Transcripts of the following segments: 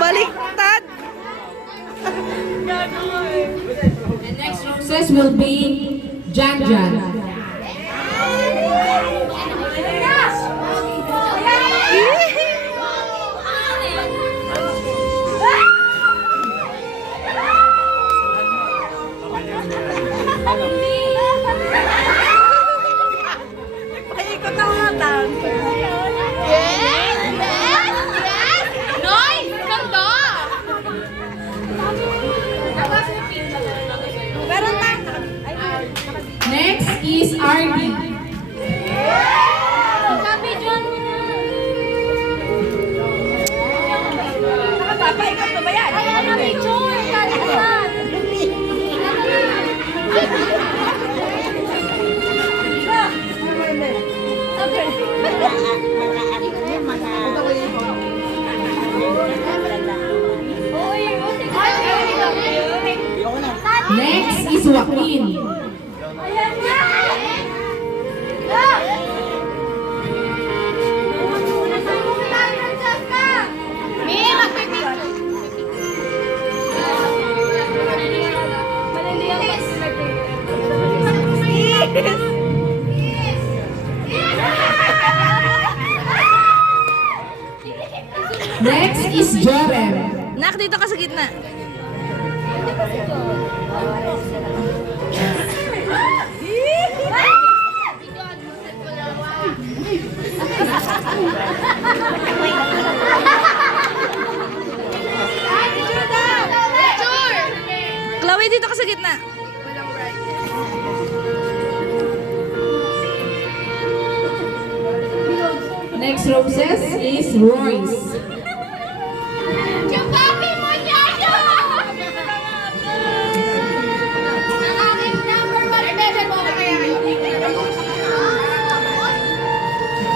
Baliktad. The next roses will be Jan Jan. Paikot ang mata. Noy! Ganda! Meron pa. Next is Ardy. Sabi dyan. Papaikot na ba yan? Ay, ano, picture! Kalimutan! Next is Joaquin. Ayan na! May magpipicture. Next is Jorem. Nak, dito ka sa gitna. Chloe, dito ka sa gitna. Next roses is Royce. Yung papi mo dyan! Ang aking number one bebe mo.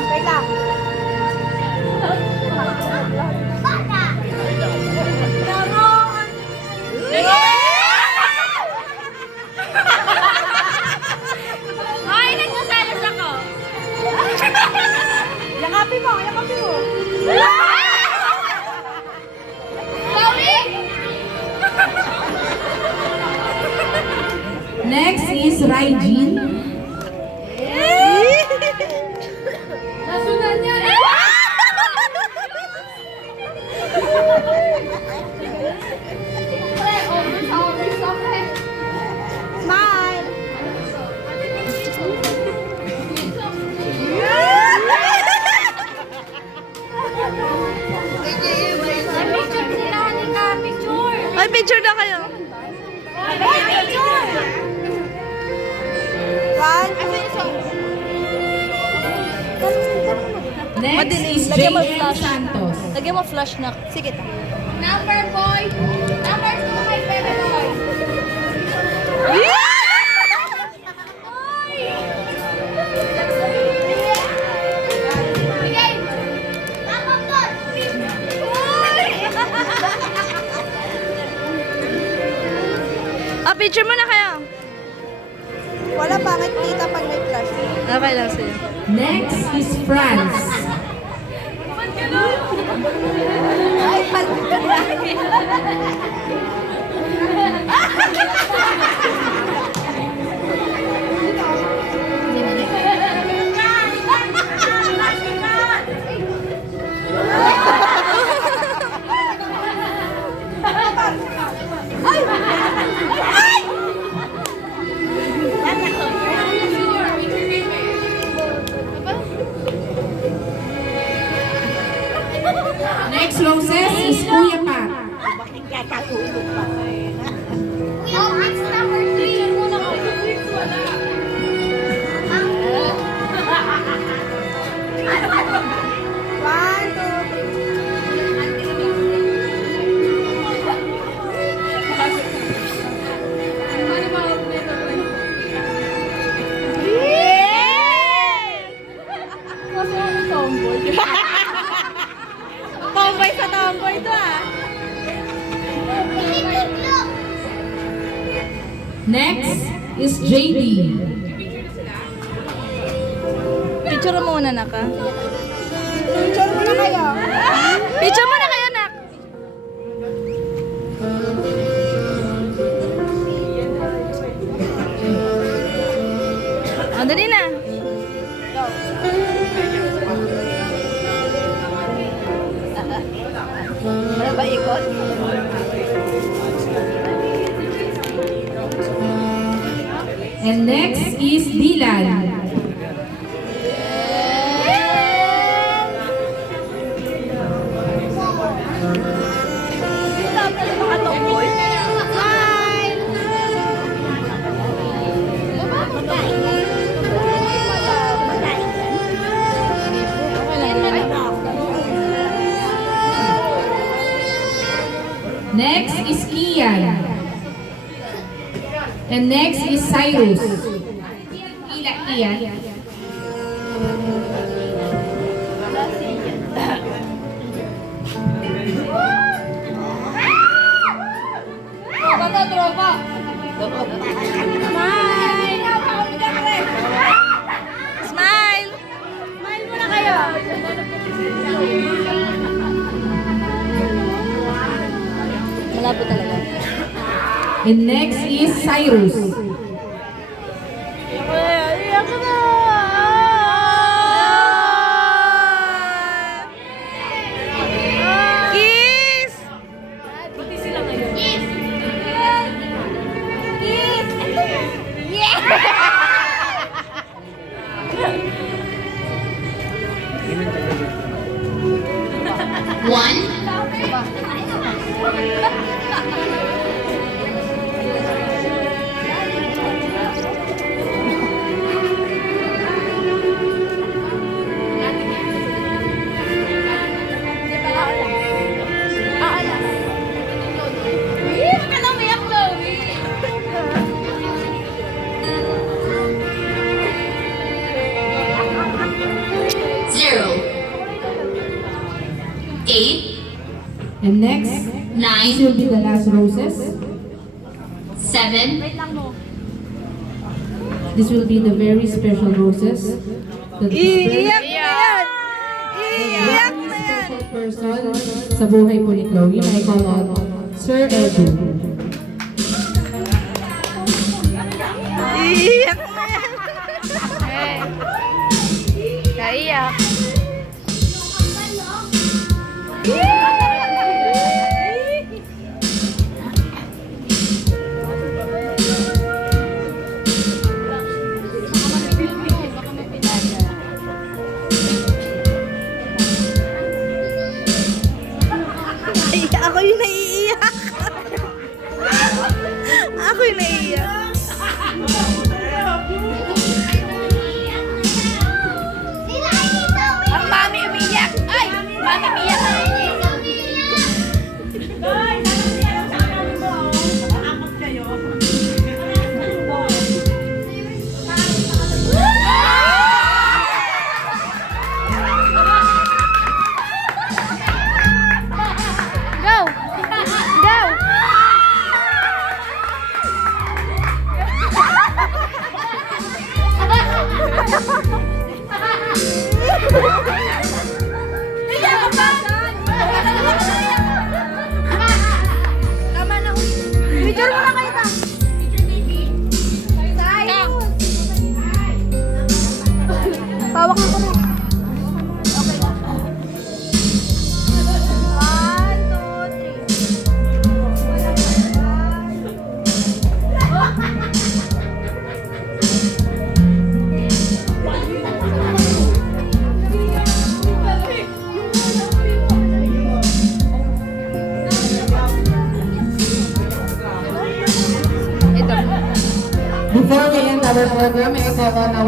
Wait lang. Bata! Ay, nagsasalas ako. Yakapin mo, yakapin mo. Chloe! Next is Raijin. Nasunan niya. Pre, over sa pre. Smile. Picture sila, Nika. Picture. Ay, picture na kayo. Ay, picture. One, Next Madilim. is Lagyan mo JM flash. Santos. lagyan mo flash na. Sige ta. Number boy. Number 2 kay Bebe Boy. Bigay. Number 4. Ah, picture mo na kayo. Wala pangit tita pag may flash. Okay lang sa'yo. Next is France. Ay, pag... Next roses is Kuya Pat. Oh, it's number 3. Muna ko. Wala. One, two, Tomboy sa tomboy to ah. Next is JD. Picture muna na ka. Picture mo na kayo. Picture muna kayo, nak. O, dali na. Ano ba ikot? And next is Dylan. Next is Kian. And next is Cyrus. Kian. Smile! Smile muna kayo. Malabo talaga. And next is Cyrus. Iyak na! Kiss! And next, this will be the last roses. 7, This will be the very special roses. The Iyak na yan! Iyak na yan! special person sa buhay po ni Chloe. I call on Sir Edu. Iyak na yan! Kaiyak. Ako yung naiiyak. Ako yung naiiyak. Ang mami umiyak! Ay! Mami umiyak! Go! Go! Iyak ka ba? Tama na. Picture mo na kayo ta. Pawak na ko na. Okay. 1, 2, 3. Before we end our program, I call on our